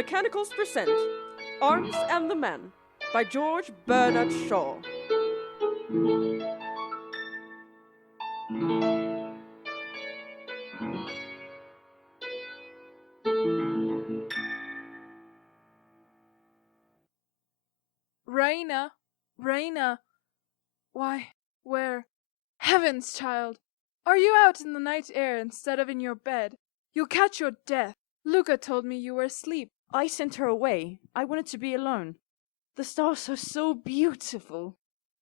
Mechanicals present Arms and the Men by George Bernard Shaw. Raina, why, where? Heavens, child! Are you out in the night air instead of in your bed? You'll catch your death. Luca told me you were asleep. I sent her away. I wanted to be alone. The stars are so beautiful.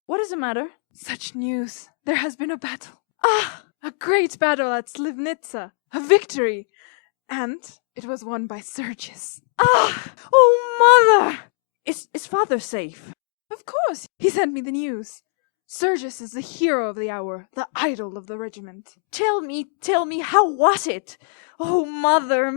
What is the matter? Such news. There has been a battle. Ah! A great battle at Slivnitsa. A victory. And it was won by Sergius. Ah! Oh, mother! Is father safe? Of course. He sent me the news. Sergius is the hero of the hour, the idol of the regiment. Tell me, how was it? Oh, mother.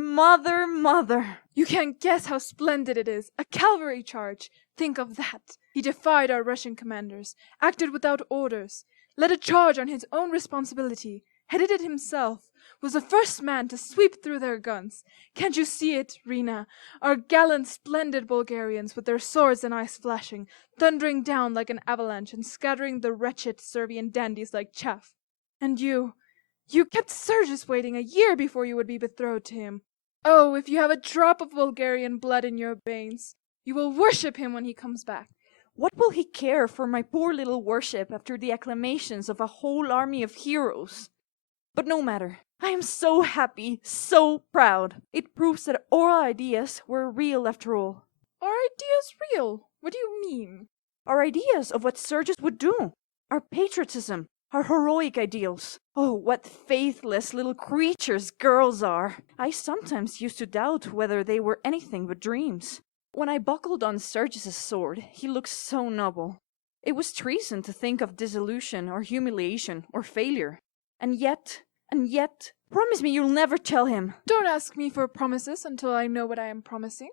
You can't guess how splendid it is. A cavalry charge. Think of that. He defied our Russian commanders, acted without orders, led a charge on his own responsibility, headed it himself, was the first man to sweep through their guns. Can't you see it, Rina? Our gallant, splendid Bulgarians with their swords and eyes flashing, thundering down like an avalanche and scattering the wretched Servian dandies like chaff. And you kept Sergius waiting a year before you would be betrothed to him. Oh, if you have a drop of Bulgarian blood in your veins, you will worship him when he comes back. What will he care for my poor little worship after the acclamations of a whole army of heroes? But no matter. I am so happy, so proud. It proves that our ideas were real after all. Are ideas real? What do you mean? Our ideas of what Sergius would do. Our patriotism. Our heroic ideals. Oh, what faithless little creatures girls are. I sometimes used to doubt whether they were anything but dreams. When I buckled on Sergius's sword, he looked so noble. It was treason to think of disillusion or humiliation or failure. And yet, promise me you'll never tell him. Don't ask me for promises until I know what I am promising.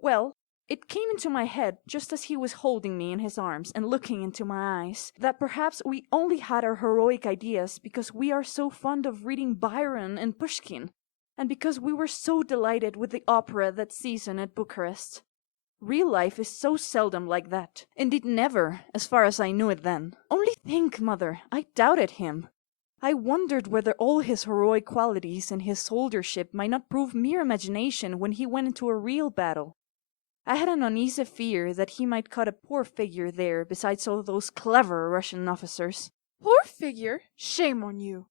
Well, it came into my head just as he was holding me in his arms and looking into my eyes, that perhaps we only had our heroic ideas because we are so fond of reading Byron and Pushkin, and because we were so delighted with the opera that season at Bucharest. Real life is so seldom like that. Indeed never, as far as I knew it then. Only think, mother, I doubted him. I wondered whether all his heroic qualities and his soldiership might not prove mere imagination when he went into a real battle. I had an uneasy fear that he might cut a poor figure there besides all those clever Russian officers. Poor figure? Shame on you.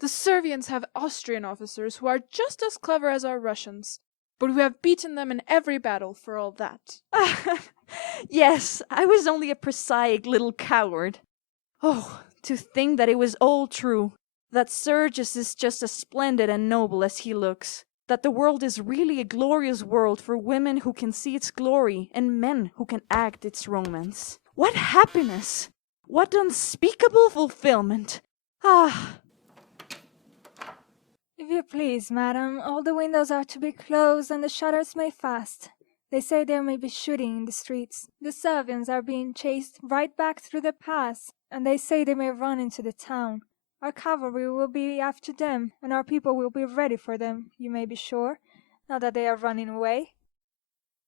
The Servians have Austrian officers who are just as clever as our Russians, but we have beaten them in every battle for all that. Yes, I was only a prosaic little coward. Oh, to think that it was all true, that Sergius is just as splendid and noble as he looks, that the world is really a glorious world for women who can see its glory and men who can act its romance. What happiness! What unspeakable fulfillment! Ah! If you please, madam, all the windows are to be closed and the shutters made fast. They say there may be shooting in the streets. The Servians are being chased right back through the pass, and they say they may run into the town. Our cavalry will be after them, and our people will be ready for them, you may be sure, now that they are running away.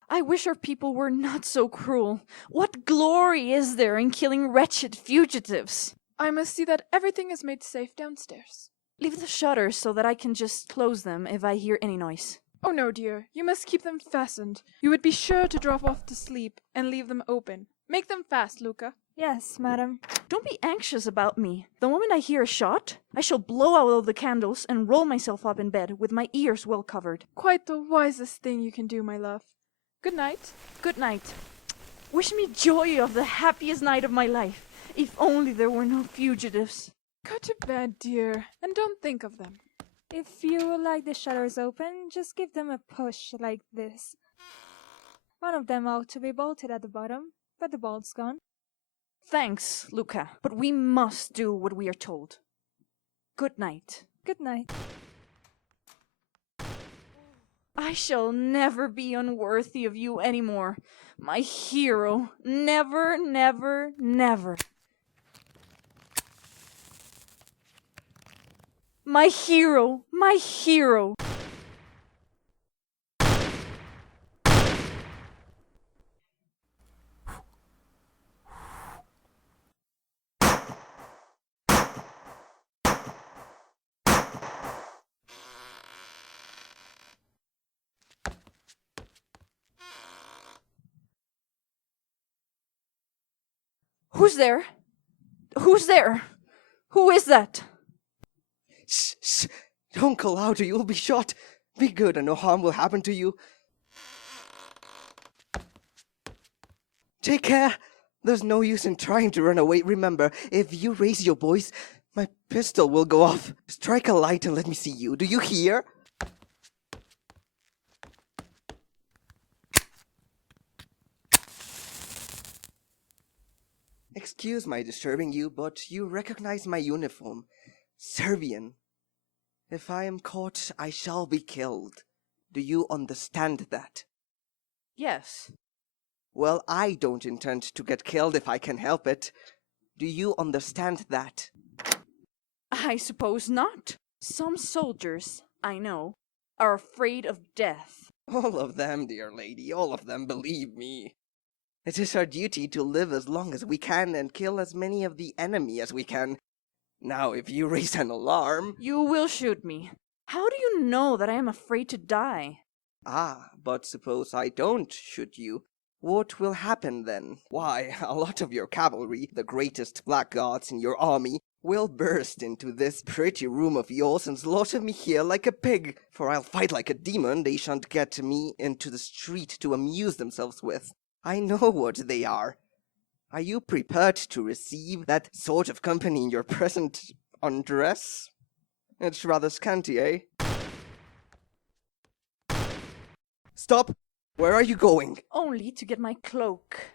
I wish our people were not so cruel. What glory is there in killing wretched fugitives? I must see that everything is made safe downstairs. Leave the shutters so that I can just close them if I hear any noise. Oh no, dear, you must keep them fastened. You would be sure to drop off to sleep and leave them open. Make them fast, Luca. Yes, madam. Don't be anxious about me. The moment I hear a shot, I shall blow out all the candles and roll myself up in bed with my ears well covered. Quite the wisest thing you can do, my love. Good night. Good night. Wish me joy of the happiest night of my life. If only there were no fugitives. Go to bed, dear, and don't think of them. If you would like the shutters open, just give them a push like this. One of them ought to be bolted at the bottom, but the bolt's gone. Thanks, Luca, but we must do what we are told. Good night. Good night. I shall never be unworthy of you anymore. My hero. Never, never, never. My hero, my hero. Who's there? Who's there? Who is that? Shh, shh. Don't call out or you'll be shot. Be good and no harm will happen to you. Take care. There's no use in trying to run away. Remember, if you raise your voice, my pistol will go off. Strike a light and let me see you. Do you hear? Excuse my disturbing you, but you recognize my uniform. Serbian. If I am caught, I shall be killed. Do you understand that? Yes. Well, I don't intend to get killed if I can help it. Do you understand that? I suppose not. Some soldiers, I know, are afraid of death. All of them, dear lady, all of them, believe me. It is our duty to live as long as we can and kill as many of the enemy as we can. Now, if you raise an alarm... You will shoot me. How do you know that I am afraid to die? Ah, but suppose I don't shoot you. What will happen then? Why, a lot of your cavalry, the greatest blackguards in your army, will burst into this pretty room of yours and slaughter me here like a pig. For I'll fight like a demon they shan't get me into the street to amuse themselves with. I know what they are. Are you prepared to receive that sort of company in your present undress? It's rather scanty, eh? Stop! Where are you going? Only to get my cloak.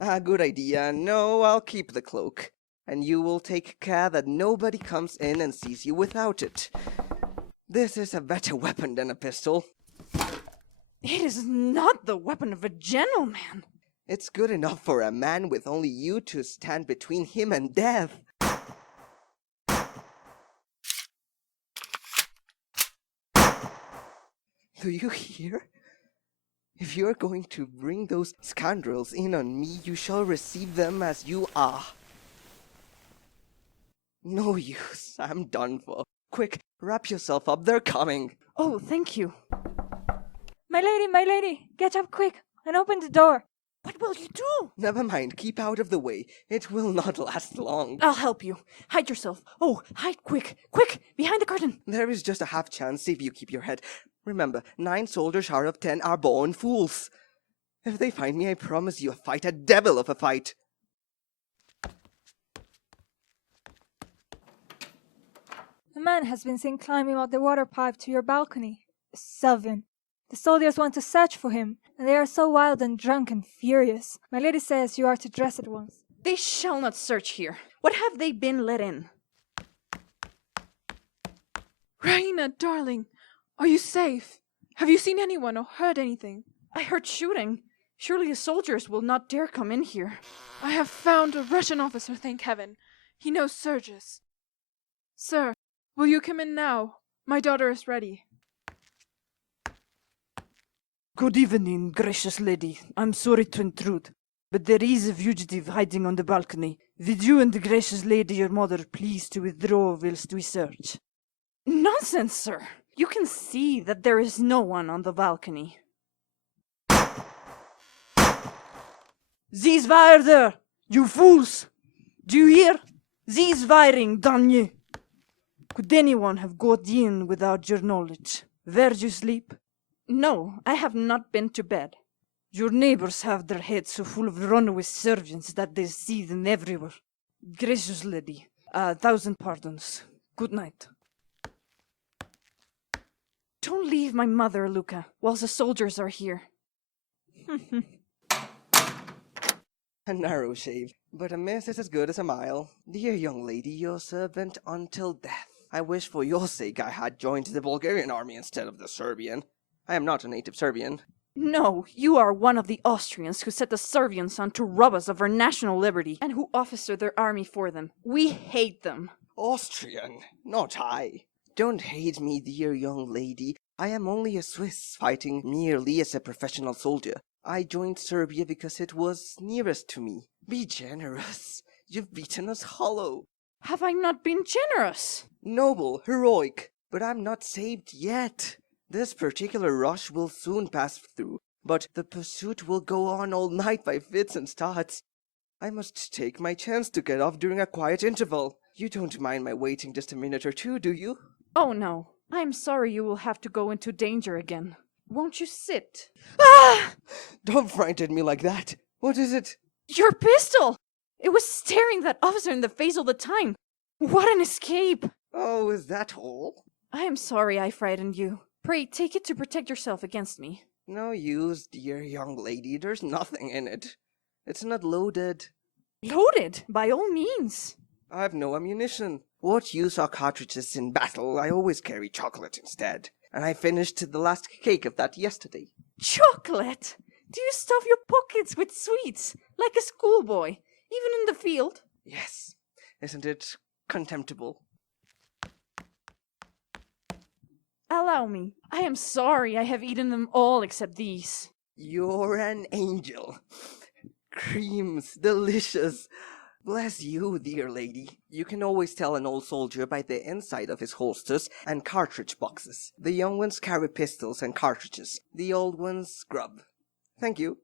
Ah, good idea. No, I'll keep the cloak. And you will take care that nobody comes in and sees you without it. This is a better weapon than a pistol. It is not the weapon of a gentleman. It's good enough for a man with only you to stand between him and death. Do you hear? If you are going to bring those scoundrels in on me, you shall receive them as you are. No use. I'm done for. Quick, wrap yourself up. They're coming. Oh, thank you. My lady, get up quick and open the door. What will you do? Never mind. Keep out of the way. It will not last long. I'll help you. Hide yourself. Oh, hide quick. Quick, behind the curtain. There is just a half chance if you keep your head. Remember, 9 soldiers out of 10 are born fools. If they find me, I promise you a fight, a devil of a fight. A man has been seen climbing up the water pipe to your balcony. A Servian. The soldiers want to search for him, and they are so wild and drunk and furious. My lady says you are to dress at once. They shall not search here. What have they been let in? Raina, darling, are you safe? Have you seen anyone or heard anything? I heard shooting. Surely the soldiers will not dare come in here. I have found a Russian officer, thank heaven. He knows Sergius. Sir, will you come in now? My daughter is ready. Good evening, gracious lady. I'm sorry to intrude, but there is a fugitive hiding on the balcony. Would you and the gracious lady, your mother, please to withdraw whilst we search? Nonsense, sir. You can see that there is no one on the balcony. These fire there, you fools! Do you hear? These firing, damn you! Could anyone have got in without your knowledge? Where do you sleep? No, I have not been to bed. Your neighbors have their heads so full of runaway servants that they see them everywhere. Gracious lady, 1,000 pardons. Good night. Don't leave my mother, Luca, whilst the soldiers are here. A narrow shave, but a miss is as good as a mile. Dear young lady, your servant until death. I wish for your sake I had joined the Bulgarian army instead of the Serbian. I am not a native Serbian. No, you are one of the Austrians who set the Servians on to rob us of our national liberty, and who officer their army for them. We hate them. Austrian, not I. Don't hate me, dear young lady. I am only a Swiss, fighting merely as a professional soldier. I joined Serbia because it was nearest to me. Be generous. You've beaten us hollow. Have I not been generous? Noble, heroic. But I'm not saved yet. This particular rush will soon pass through. but the pursuit will go on all night by fits and starts. I must take my chance to get off during a quiet interval. You don't mind my waiting just a minute or two, do you? Oh no, I'm sorry you will have to go into danger again. Won't you sit? Ah! Don't frighten me like that. What is it? Your pistol! It was staring that officer in the face all the time. What an escape! Oh, is that all? I am sorry I frightened you. Pray take it to protect yourself against me. No use, dear young lady. There's nothing in it. It's not loaded. Loaded, by all means. I've no ammunition. What use are cartridges in battle? I always carry chocolate instead. And I finished the last cake of that yesterday. Chocolate? Do you stuff your pockets with sweets, like a schoolboy, even in the field? Yes. Isn't it contemptible? Allow me. I am sorry I have eaten them all except these. You're an angel. Creams, delicious. Bless you, dear lady. You can always tell an old soldier by the inside of his holsters and cartridge boxes. The young ones carry pistols and cartridges. The old ones grub. Thank you.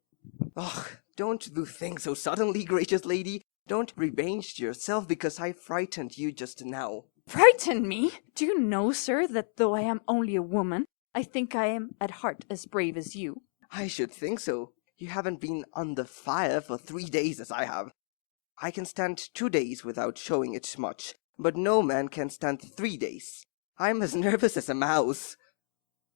Oh, don't do things so suddenly, gracious lady. Don't revenge yourself because I frightened you just now. Frighten me? Do you know, sir, that though I am only a woman, I think I am at heart as brave as you? I should think so. You haven't been under fire for 3 days as I have. I can stand 2 days without showing it much, but no man can stand 3 days. I'm as nervous as a mouse.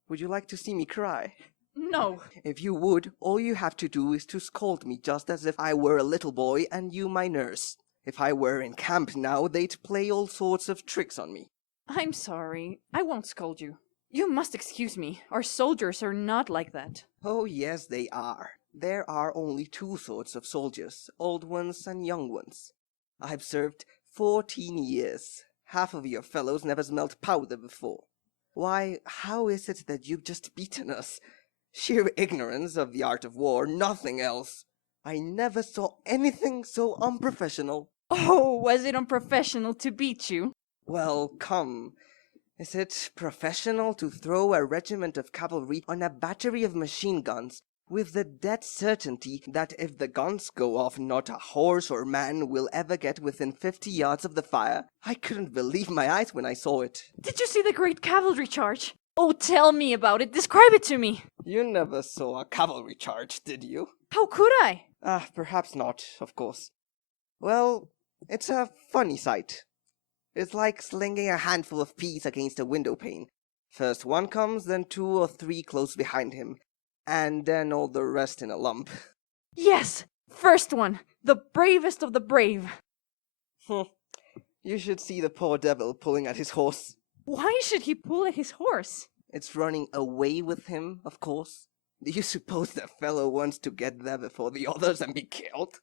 Would you like to see me cry? No. If you would, all you have to do is to scold me just as if I were a little boy and you my nurse. If I were in camp now, they'd play all sorts of tricks on me. I'm sorry. I won't scold you. You must excuse me. Our soldiers are not like that. Oh yes, they are. There are only 2 sorts of soldiers, old ones and young ones. I've served 14 years. Half of your fellows never smelled powder before. Why, how is it that you've just beaten us? Sheer ignorance of the art of war, nothing else. I never saw anything so unprofessional. Oh, was it unprofessional to beat you? Well, come. Is it professional to throw a regiment of cavalry on a battery of machine guns with the dead certainty that if the guns go off, not a horse or man will ever get within 50 yards of the fire? I couldn't believe my eyes when I saw it. Did you see the great cavalry charge? Oh, tell me about it. Describe it to me. You never saw a cavalry charge, did you? How could I? Perhaps not, of course. Well, it's a funny sight. It's like slinging a handful of peas against a window pane. First one comes, then 2 or 3 close behind him, and then all the rest in a lump. Yes, first one. The bravest of the brave. You should see the poor devil pulling at his horse. Why should he pull at his horse? It's running away with him, of course. Do you suppose the fellow wants to get there before the others and be killed?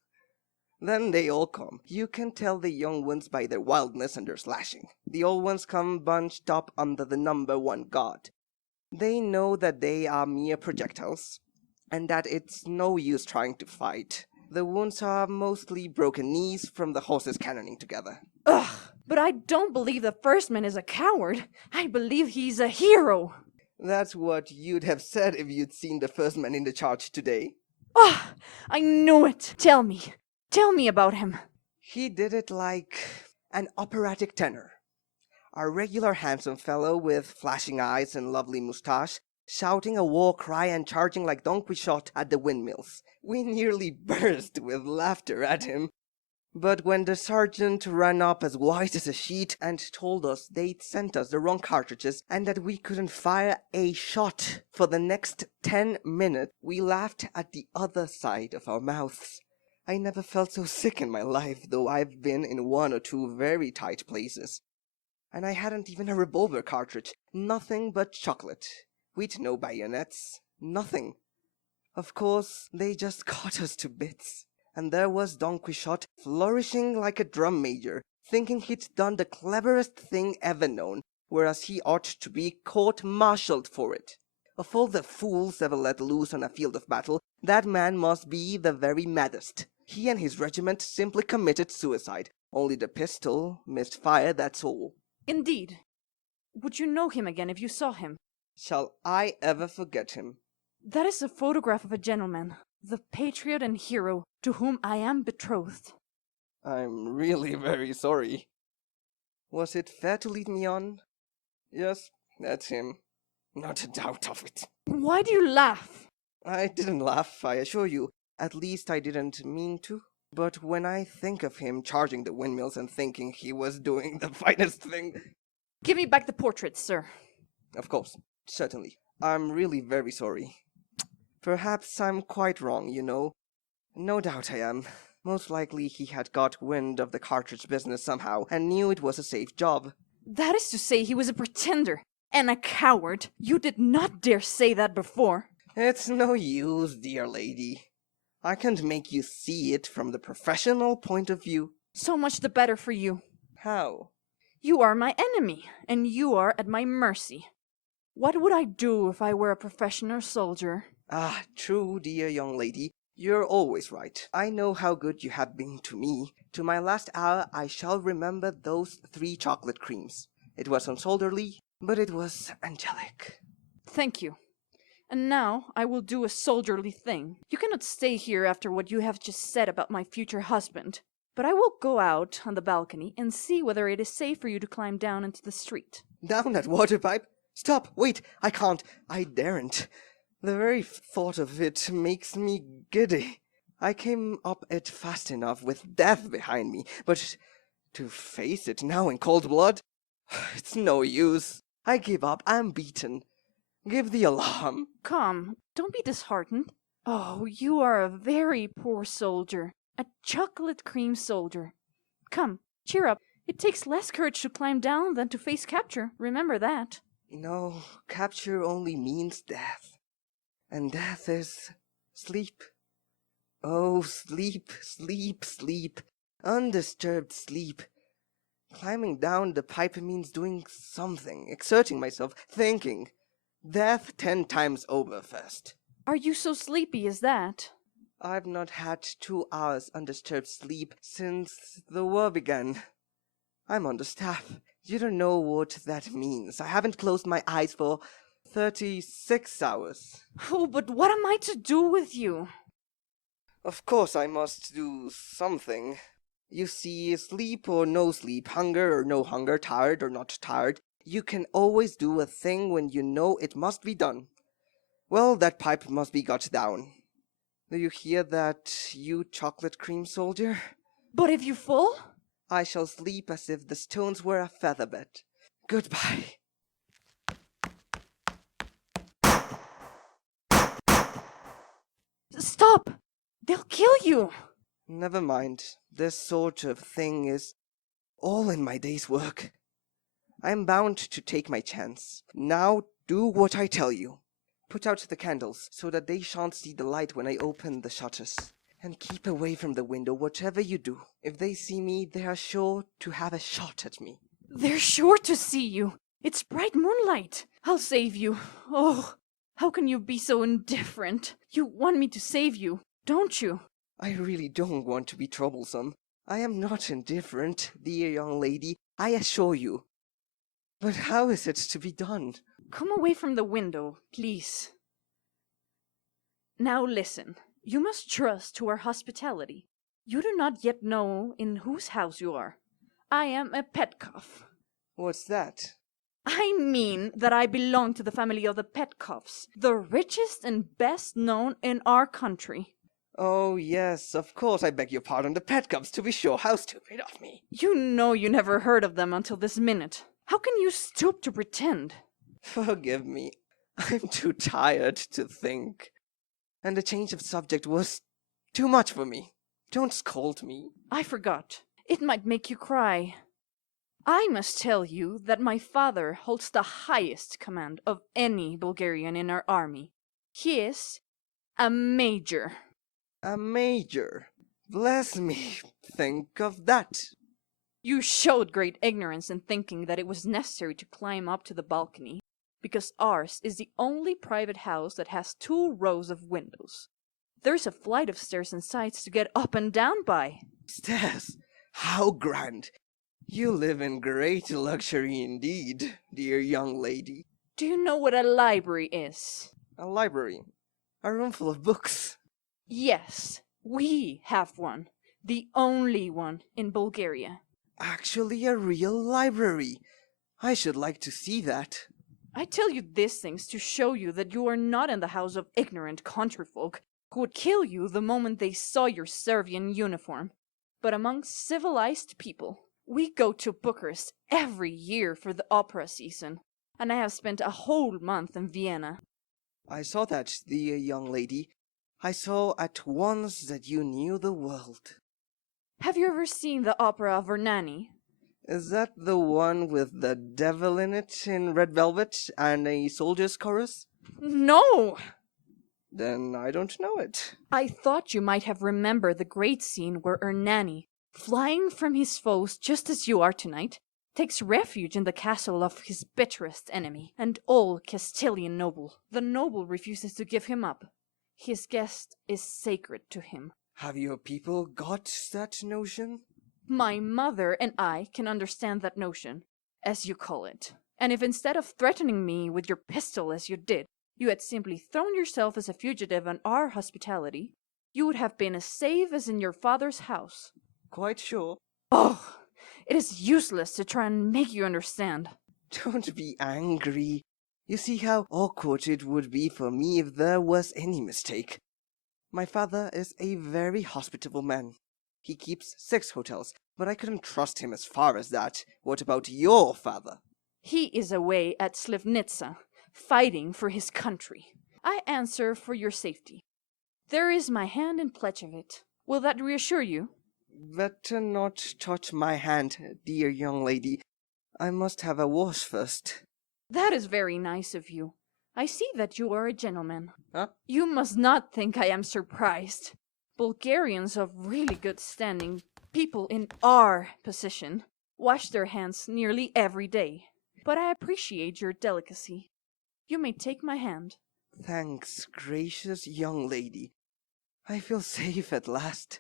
Then they all come. You can tell the young ones by their wildness and their slashing. The old ones come bunched up under the number 1 guard. They know that they are mere projectiles, and that it's no use trying to fight. The wounds are mostly broken knees from the horses cannoning together. Ugh, but I don't believe the first man is a coward. I believe he's a hero. That's what you'd have said if you'd seen the first man in the charge today. Ah, I knew it. Tell me about him. He did it like an operatic tenor. A regular handsome fellow with flashing eyes and lovely moustache, shouting a war cry and charging like Don Quixote at the windmills. We nearly burst with laughter at him. But when the sergeant ran up as white as a sheet and told us they'd sent us the wrong cartridges and that we couldn't fire a shot for the next 10 minutes, we laughed at the other side of our mouths. I never felt so sick in my life, though I've been in 1 or 2 very tight places. And I hadn't even a revolver cartridge. Nothing but chocolate. We'd no bayonets. Nothing. Of course, they just cut us to bits. And there was Don Quixote, flourishing like a drum major, thinking he'd done the cleverest thing ever known, whereas he ought to be court-martialed for it. Of all the fools ever let loose on a field of battle, that man must be the very maddest. He and his regiment simply committed suicide. Only the pistol missed fire, that's all. Indeed. Would you know him again if you saw him? Shall I ever forget him? That is a photograph of a gentleman, the patriot and hero to whom I am betrothed. I'm really very sorry. Was it fair to lead me on? Yes, that's him. Not a doubt of it. Why do you laugh? I didn't laugh, I assure you. At least I didn't mean to. But when I think of him charging the windmills and thinking he was doing the finest thing... Give me back the portrait, sir. Of course, certainly. I'm really very sorry. Perhaps I'm quite wrong, you know. No doubt I am. Most likely he had got wind of the cartridge business somehow and knew it was a safe job. That is to say, he was a pretender and a coward. You did not dare say that before. It's no use, dear lady. I can't make you see it from the professional point of view. So much the better for you. How? You are my enemy, and you are at my mercy. What would I do if I were a professional soldier? Ah, true, dear young lady. You're always right. I know how good you have been to me. To my last hour I shall remember those 3 chocolate creams. It was unsoldierly, but it was angelic. Thank you. And now I will do a soldierly thing. You cannot stay here after what you have just said about my future husband. But I will go out on the balcony and see whether it is safe for you to climb down into the street. Down that water pipe? Stop! Wait! I can't! I daren't! The very thought of it makes me giddy. I came up it fast enough with death behind me, but to face it now in cold blood? It's no use. I give up. I'm beaten. Give the alarm. Come, don't be disheartened. Oh, you are a very poor soldier. A chocolate cream soldier. Come, cheer up. It takes less courage to climb down than to face capture. Remember that. No, capture only means death. And death is sleep. Oh, sleep, sleep, sleep. Undisturbed sleep. Climbing down the pipe means doing something, exerting myself, thinking. Death 10 times over first. Are you so sleepy as that? I've not had 2 hours undisturbed sleep since the war began. I'm on the staff. You don't know what that means. I haven't closed my eyes for 36 hours. Oh, but what am I to do with you? Of course I must do something. You see, sleep or no sleep, hunger or no hunger, tired or not tired, you can always do a thing when you know it must be done. Well, that pipe must be got down. Do you hear that, you chocolate cream soldier? But if you fall? I shall sleep as if the stones were a feather bed. Goodbye. Stop! They'll kill you! Never mind. This sort of thing is all in my day's work. I am bound to take my chance. Now do what I tell you. Put out the candles so that they shan't see the light when I open the shutters. And keep away from the window whatever you do. If they see me, they are sure to have a shot at me. They're sure to see you. It's bright moonlight. I'll save you. Oh, how can you be so indifferent? You want me to save you, don't you? I really don't want to be troublesome. I am not indifferent, dear young lady, I assure you. But how is it to be done? Come away from the window, please. Now listen. You must trust to our hospitality. You do not yet know in whose house you are. I am a Petkoff. What's that? I mean that I belong to the family of the Petkoffs, the richest and best known in our country. Oh, yes, of course, I beg your pardon. The Petkoffs, to be sure. How stupid of me. You know you never heard of them until this minute. How can you stoop to pretend? Forgive me. I'm too tired to think. And the change of subject was too much for me. Don't scold me. I forgot. It might make you cry. I must tell you that my father holds the highest command of any Bulgarian in our army. He is a major. A major? Bless me, think of that. You showed great ignorance in thinking that it was necessary to climb up to the balcony, because ours is the only private house that has 2 rows of windows. There's a flight of stairs and sides to get up and down by. Stairs? How grand! You live in great luxury indeed, dear young lady. Do you know what a library is? A library? A room full of books. Yes, we have one. The only one in Bulgaria. Actually, a real library. I should like to see that. I tell you these things to show you that you are not in the house of ignorant countryfolk who would kill you the moment they saw your Servian uniform, but among civilized people. We go to Bucharest every year for the opera season, and I have spent a whole month in Vienna. I saw that, dear young lady. I saw at once that you knew the world. Have you ever seen the opera of Ernani? Is that the one with the devil in it in red velvet and a soldier's chorus? No! Then I don't know it. I thought you might have remembered the great scene where Ernani, flying from his foes just as you are tonight, takes refuge in the castle of his bitterest enemy, and all Castilian noble. The noble refuses to give him up. His guest is sacred to him. Have your people got that notion? My mother and I can understand that notion, as you call it. And if instead of threatening me with your pistol as you did, you had simply thrown yourself as a fugitive on our hospitality, you would have been as safe as in your father's house. Quite sure. Oh, it is useless to try and make you understand. Don't be angry. You see how awkward it would be for me if there was any mistake. My father is a very hospitable man. He keeps 6 hotels, but I couldn't trust him as far as that. What about your father? He is away at Slivnitsa, fighting for his country. I answer for your safety. There is my hand in pledge of it. Will that reassure you? Better not touch my hand, dear young lady. I must have a wash first. That is very nice of you. I see that you are a gentleman. Huh? You must not think I am surprised. Bulgarians of really good standing, people in our position, wash their hands nearly every day. But I appreciate your delicacy. You may take my hand. Thanks, gracious young lady. I feel safe at last.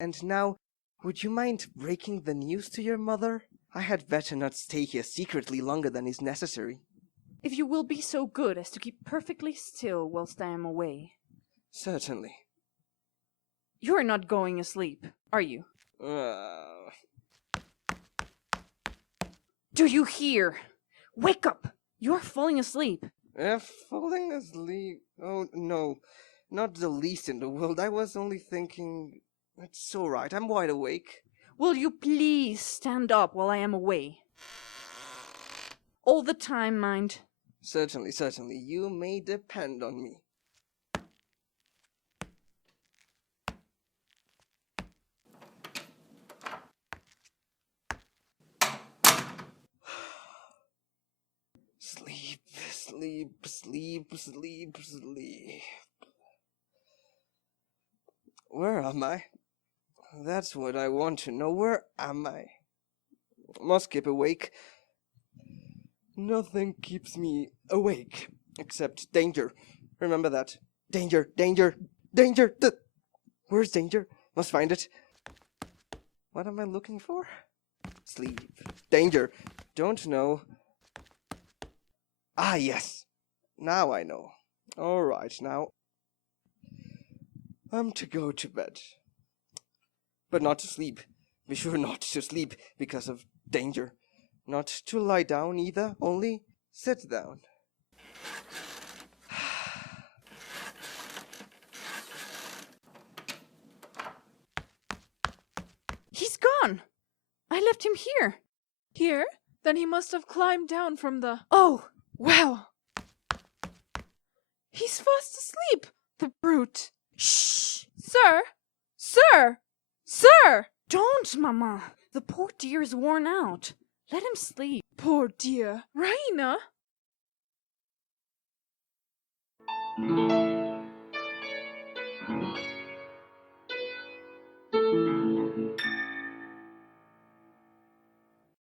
And now, would you mind breaking the news to your mother? I had better not stay here secretly longer than is necessary. If you will be so good as to keep perfectly still whilst I am away. Certainly. You are not going asleep, are you? Do you hear? Wake up! You are falling asleep. Falling asleep? Oh, no. Not the least in the world. I was only thinking... It's all right. I'm wide awake. Will you please stand up while I am away? All the time, mind. Certainly, certainly. You may depend on me. Sleep, sleep, sleep, sleep, sleep. Where am I? That's what I want to know. Where am I? Must keep awake. Nothing keeps me awake except danger. Remember that. Danger, danger, danger. Where's danger? Must find it. What am I looking for? Sleep. Danger. Don't know. Ah, yes. Now I know. All right, now. I'm to go to bed. But not to sleep. Be sure not to sleep because of danger. Not to lie down either, only sit down. He's gone! I left him here. Here? Then he must have climbed down from the... Oh! Well! He's fast asleep, the brute. Shh! Sir! Sir! Sir! Don't, Mama! The poor dear is worn out. Let him sleep. Poor dear. Raina!